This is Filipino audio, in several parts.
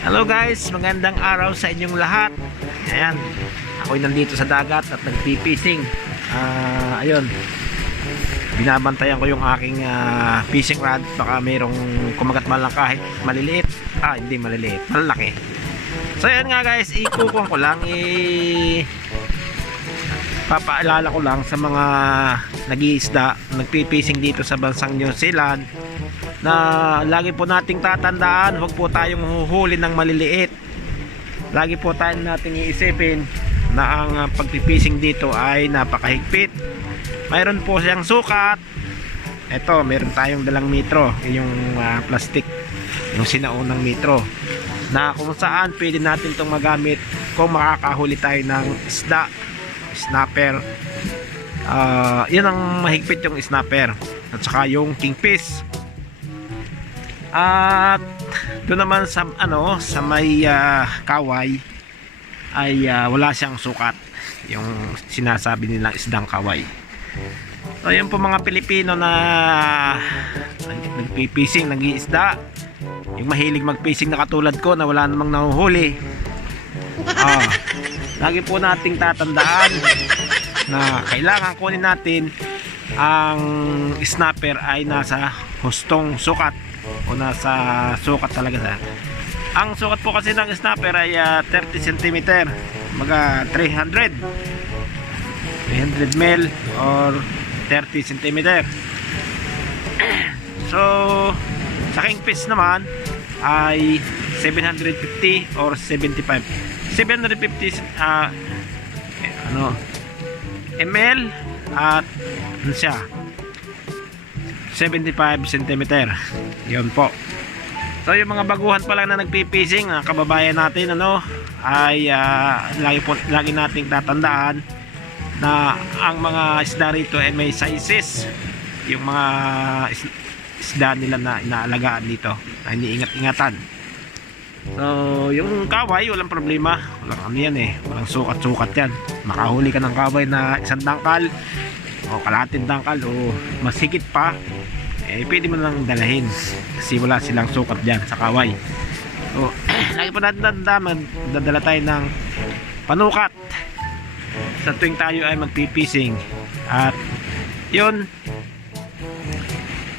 Hello guys, magandang araw sa inyong lahat. Ayan, ako'y nandito sa dagat at nagpipising. Ah, ayun. Binabantayan ko yung aking ah, fishing rod. Baka mayroong kumagat man lang kahit maliliit. Ah, hindi maliliit, malaki. So ayan nga guys, ikukuhan ko lang i papaalala ko lang sa mga nag-iisda, nagpipising dito sa bansang New Zealand na lagi po nating tatandaan, huwag po tayong huhuli ng maliliit. Lagi po tayong nating iisipin na ang uh, pagpipising dito ay napakahigpit. Mayroon po siyang sukat. Ito, meron tayong dalang metro, yung uh, plastic, yung sinaunang metro na kung saan pwede natin itong magamit kung makakahuli tayo ng isda, snapper. Ah, yun ang mahigpit yung snapper at saka yung kingfish. At doon naman sa ano sa may ah, kaway ay ah, wala siyang sukat yung sinasabi nilang isdang kaway. So yun po mga Pilipino na nag- nagpipising, nag-iisda. Yung mahilig magpising na katulad ko na wala namang nahuhuli. Ah, lagi po nating tatandaan na kailangan kunin natin ang snapper ay nasa hustong sukat o nasa sukat talaga sa ang sukat po kasi ng snapper ay ah, 30 cm mga 300 300 ml or 30 cm so sa kingfish naman ay 750 or 75 750 ah eh, ano ml at ano siya 75 cm yun po. So yung mga baguhan pa lang na nagpipising ang kababayan natin ano ay ah, lagi, po, lagi nating tatandaan na ang mga isda rito ay may sizes. Yung mga is- isda nila na inaalagaan dito na iniingat-ingatan so yung kaway walang problema. Walang ano yan eh. Walang sukat-sukat yan. Makahuli ka ng kaway na isang dangkal o kalahating dangkal o mas higit pa. Eh pwede mo lang dalahin kasi wala silang sukat dyan sa kaway. So lagi pa natin tandaan dadala tayo ng panukat. Sa tuwing tayo ay magpipising. At yun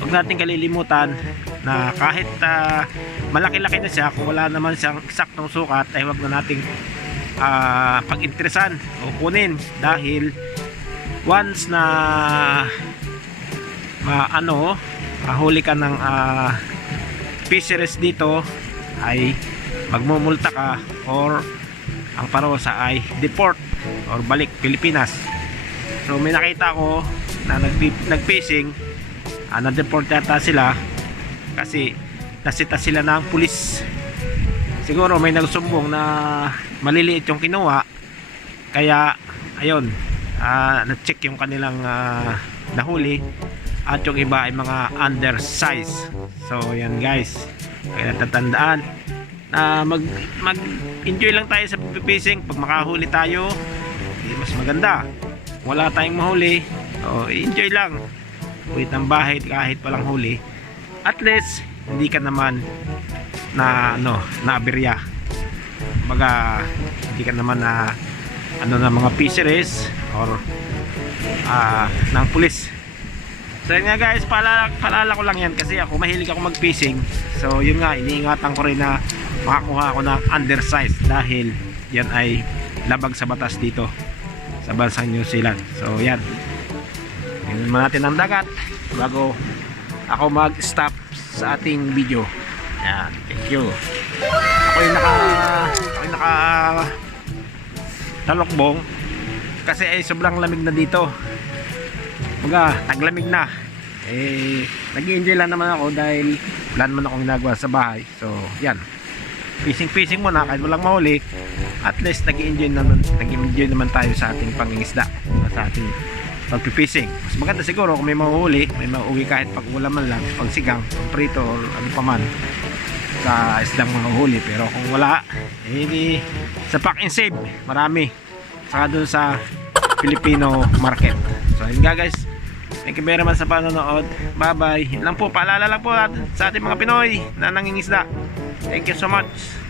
huwag natin kalilimutan na kahit ah, malaki-laki na siya kung wala naman siyang eksaktong sukat ay huwag na nating ah, pag-interesan o kunin dahil once na ma ano mahuli ka ng ah, fisheries dito ay magmumulta ka or ang parosa ay deport or balik Pilipinas. So may nakita ko na nagpi- nag-fishing ah, na-deport yata sila kasi nasita sila ng pulis. Siguro may nagsumbong na maliliit yung kinuha. Kaya ayun ah, na-check yung kanilang ah, nahuli at yung iba ay mga undersize. So yan guys. Kaya natatandaan na mag mag enjoy lang tayo sa fishing pag makahuli tayo mas maganda. Wala tayong mahuli. So enjoy lang. Uwi ng bahay kahit walang huli. At least hindi ka naman na ano na aberya baga hindi ka naman na ano na mga fisheries or ah ng pulis. So yun nga guys paalala, paalala ko lang yan kasi ako mahilig ako mag fishing so yun nga iniingatan ko rin na makakuha ako ng undersize dahil yan ay labag sa batas dito sa bansang New Zealand. So yan. Tingnan natin ang dagat bago ako mag stop sa ating video. Yan thank you. Ako yung naka talokbong. Kasi ay sobrang lamig na dito. Mga taglamig na. Eh nag enjoy lang naman ako dahil wala naman akong ginagawa sa bahay. So yan. Fishing fishing muna kahit walang mahuli. At least nag enjoy naman nag enjoy naman tayo sa ating pangingisda sa ating pagpipishing mas maganda siguro kung may mahuhuli may mauwi kahit pag ulam man lang pag sigang pag prito or ano pa man sa isdang mga huli pero kung wala eh sa pack and save marami. Saka dun sa Filipino market. So yun nga guys. Thank you very much sa panonood. Bye bye yun lang po. Paalala lang po sa ating mga Pinoy na nangingisda. Thank you so much